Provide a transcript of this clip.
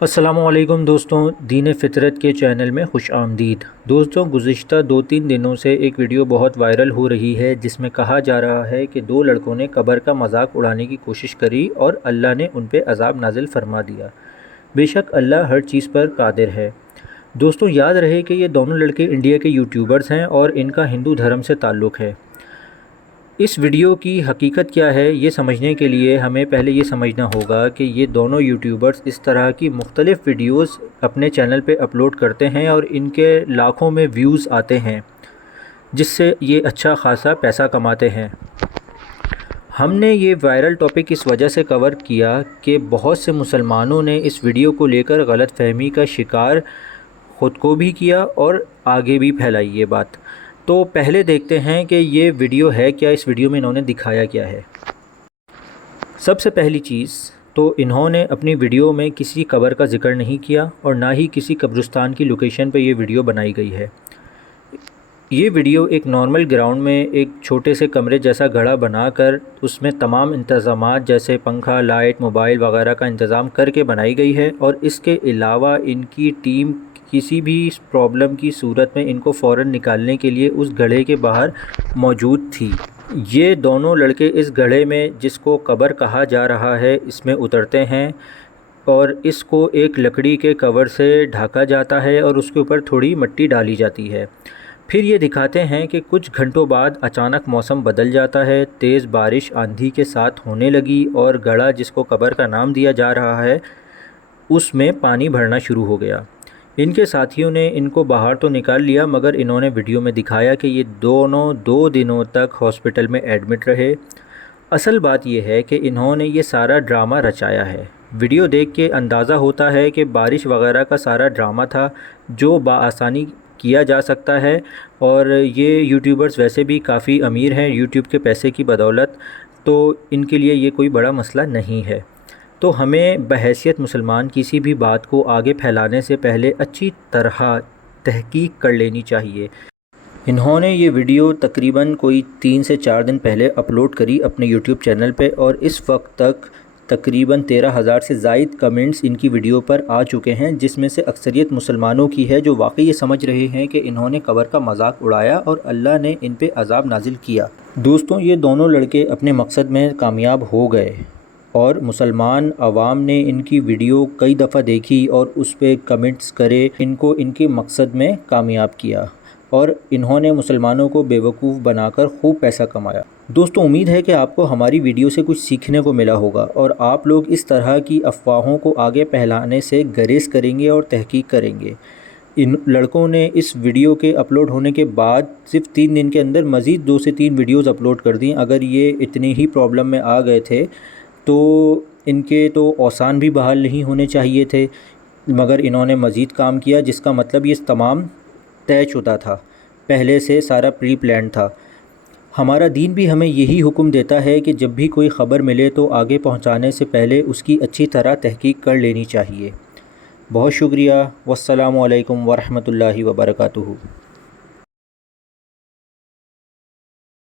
السلام علیکم دوستوں، دین فطرت کے چینل میں خوش آمدید۔ دوستوں، گزشتہ 2-3 دنوں سے ایک ویڈیو بہت وائرل ہو رہی ہے جس میں کہا جا رہا ہے کہ 2 لڑکوں نے قبر کا مذاق اڑانے کی کوشش کری اور اللہ نے ان پہ عذاب نازل فرما دیا۔ بے شک اللہ ہر چیز پر قادر ہے۔ دوستوں، یاد رہے کہ یہ دونوں لڑکے انڈیا کے یوٹیوبرز ہیں اور ان کا ہندو دھرم سے تعلق ہے۔ اس ویڈیو کی حقیقت کیا ہے یہ سمجھنے کے لیے ہمیں پہلے یہ سمجھنا ہوگا کہ یہ دونوں یوٹیوبرز اس طرح کی مختلف ویڈیوز اپنے چینل پہ اپلوڈ کرتے ہیں اور ان کے لاکھوں میں ویوز آتے ہیں، جس سے یہ اچھا خاصا پیسہ کماتے ہیں۔ ہم نے یہ وائرل ٹاپک اس وجہ سے کور کیا کہ بہت سے مسلمانوں نے اس ویڈیو کو لے کر غلط فہمی کا شکار خود کو بھی کیا اور آگے بھی پھیلائی یہ بات۔ تو پہلے دیکھتے ہیں کہ یہ ویڈیو ہے کیا، اس ویڈیو میں انہوں نے دکھایا کیا ہے۔ سب سے پہلی چیز تو انہوں نے اپنی ویڈیو میں کسی قبر کا ذکر نہیں کیا اور نہ ہی کسی قبرستان کی لوکیشن پہ یہ ویڈیو بنائی گئی ہے۔ یہ ویڈیو ایک نارمل گراؤنڈ میں ایک چھوٹے سے کمرے جیسا گڑھا بنا کر اس میں تمام انتظامات جیسے پنکھا، لائٹ، موبائل وغیرہ کا انتظام کر کے بنائی گئی ہے، اور اس کے علاوہ ان کی ٹیم کسی بھی پرابلم کی صورت میں ان کو فوراً نکالنے کے لیے اس گڑھے کے باہر موجود تھی۔ یہ دونوں لڑکے اس گڑھے میں، جس کو قبر کہا جا رہا ہے، اس میں اترتے ہیں اور اس کو ایک لکڑی کے کور سے ڈھاکا جاتا ہے اور اس کے اوپر تھوڑی مٹی ڈالی جاتی ہے۔ پھر یہ دکھاتے ہیں کہ کچھ گھنٹوں بعد اچانک موسم بدل جاتا ہے، تیز بارش آندھی کے ساتھ ہونے لگی اور گڑھا جس کو قبر کا نام دیا جا رہا ہے اس میں پانی بھرنا شروع ہو گیا۔ ان کے ساتھیوں نے ان کو باہر تو نکال لیا، مگر انہوں نے ویڈیو میں دکھایا کہ یہ دونوں 2 دنوں تک ہاسپٹل میں ایڈمٹ رہے۔ اصل بات یہ ہے کہ انہوں نے یہ سارا ڈرامہ رچایا ہے۔ ویڈیو دیکھ کے اندازہ ہوتا ہے کہ بارش وغیرہ کا سارا ڈرامہ تھا جو بآسانی کیا جا سکتا ہے، اور یہ یوٹیوبرز ویسے بھی کافی امیر ہیں یوٹیوب کے پیسے کی بدولت، تو ان کے لیے یہ کوئی بڑا مسئلہ نہیں ہے۔ تو ہمیں بحیثیت مسلمان کسی بھی بات کو آگے پھیلانے سے پہلے اچھی طرح تحقیق کر لینی چاہیے۔ انہوں نے یہ ویڈیو تقریباً کوئی 3 سے 4 دن پہلے اپلوڈ کری اپنے یوٹیوب چینل پہ، اور اس وقت تک تقریباً 13,000 سے زائد کمنٹس ان کی ویڈیو پر آ چکے ہیں، جس میں سے اکثریت مسلمانوں کی ہے جو واقعی یہ سمجھ رہے ہیں کہ انہوں نے قبر کا مذاق اڑایا اور اللہ نے ان پہ عذاب نازل کیا۔ دوستوں، یہ دونوں لڑکے اپنے مقصد میں کامیاب ہو گئے اور مسلمان عوام نے ان کی ویڈیو کئی دفعہ دیکھی اور اس پہ کمنٹس کرے، ان کو ان کے مقصد میں کامیاب کیا، اور انہوں نے مسلمانوں کو بیوقوف بنا کر خوب پیسہ کمایا۔ دوستوں، امید ہے کہ آپ کو ہماری ویڈیو سے کچھ سیکھنے کو ملا ہوگا اور آپ لوگ اس طرح کی افواہوں کو آگے پھیلانے سے گریز کریں گے اور تحقیق کریں گے۔ ان لڑکوں نے اس ویڈیو کے اپلوڈ ہونے کے بعد صرف 3 دن کے اندر مزید 2 سے 3 ویڈیوز اپلوڈ کر دیں۔ اگر یہ اتنی ہی پرابلم میں آ گئے تھے تو ان کے تو اوسان بھی بحال نہیں ہونے چاہیے تھے، مگر انہوں نے مزید کام کیا، جس کا مطلب یہ تمام طے شدہ تھا، پہلے سے سارا پری پلان تھا۔ ہمارا دین بھی ہمیں یہی حکم دیتا ہے کہ جب بھی کوئی خبر ملے تو آگے پہنچانے سے پہلے اس کی اچھی طرح تحقیق کر لینی چاہیے۔ بہت شکریہ، والسلام علیکم ورحمۃ اللہ وبرکاتہ۔